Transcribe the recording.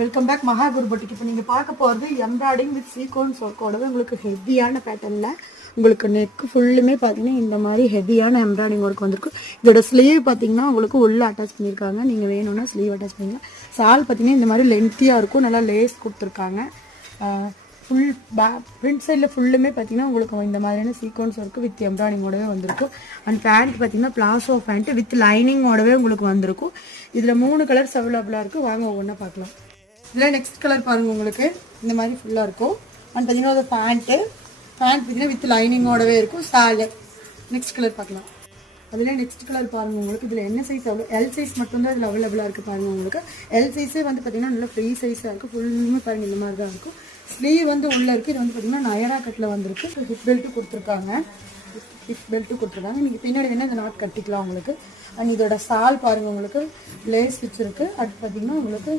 Welcome back மகாகுரு பொட்டிக்கு. இப்போ நீங்கள் பார்க்க போகிறது எம்ப்ராய்டிங் வித் சீக்வன்ஸ் ஒர்க்கோடவே உங்களுக்கு ஹெவியான பேட்டர்னில் உங்களுக்கு நெக்கு ஃபுல்லுமே பார்த்தீங்கன்னா இந்த மாதிரி ஹெவியான எம்ப்ராய்டிங் ஒர்க் வந்திருக்கு. இதோட ஸ்லீவ் பார்த்தீங்கன்னா உங்களுக்கு உள்ளே அட்டாச் பண்ணியிருக்காங்க. நீங்கள் வேணும்னா ஸ்லீவ் அட்டாச் பண்ணிக்கலாம். சால் பார்த்தீங்கன்னா இந்த மாதிரி லென்த்தியாக இருக்கும், நல்லா லேஸ் கொடுத்துருக்காங்க. ஃபுல் ஃப்ரண்ட் சைடில் ஃபுல்லுமே பார்த்தீங்கன்னா உங்களுக்கு இந்த மாதிரியான சீக்வன்ஸ் ஒர்க்கு வித் எம்ப்ராய்டிங்கோடவே வந்திருக்கும். அண்ட் பேண்ட் பார்த்தீங்கன்னா பிளாசோ பேண்ட்டு வித் லைனிங்கோடவே உங்களுக்கு வந்திருக்கும். இதில் 3 கலர்ஸ் அவைலபிளாக இருக்குது. வாங்க ஒவ்வொன்றா பார்க்கலாம். இதில் நெக்ஸ்ட் கலர் பாருங்கள், உங்களுக்கு இந்த மாதிரி ஃபுல்லாக இருக்கும். அண்ட் பார்த்தீங்கன்னா அது பேண்ட் பார்த்தீங்கன்னா வித் லைனிங்கோடவே இருக்கும். சாலு நெக்ஸ்ட் கலர் பார்க்கலாம். அதில் நெக்ஸ்ட் கலர் பாருங்கள், உங்களுக்கு இதில் என்ன சைஸ் அவ்வளோ எல் சைஸ் மட்டும்தான் இதில் அவைலபிளாக இருக்குது. பாருங்கள், உங்களுக்கு எல் சைஸே வந்து பார்த்திங்கன்னா நல்லா ஃப்ரீ சைஸாக இருக்குது. ஃபுல்லுமே பாருங்கள் இந்த மாதிரி தான் இருக்கும். ஸ்லீவ் வந்து உள்ளே இருக்குது. இது வந்து பார்த்திங்கன்னா நயரா கட்டில் வந்திருக்கு. ஹிப் பெல்ட்டு கொடுத்துருக்காங்க. நீங்கள் பின்னாடி வேணால் இந்த நாட் கட்டிக்கலாம் உங்களுக்கு. அண்ட் இதோட சால் பாருங்கள், உங்களுக்கு லேஸ் வச்சுருக்கு. அது பார்த்திங்கன்னா உங்களுக்கு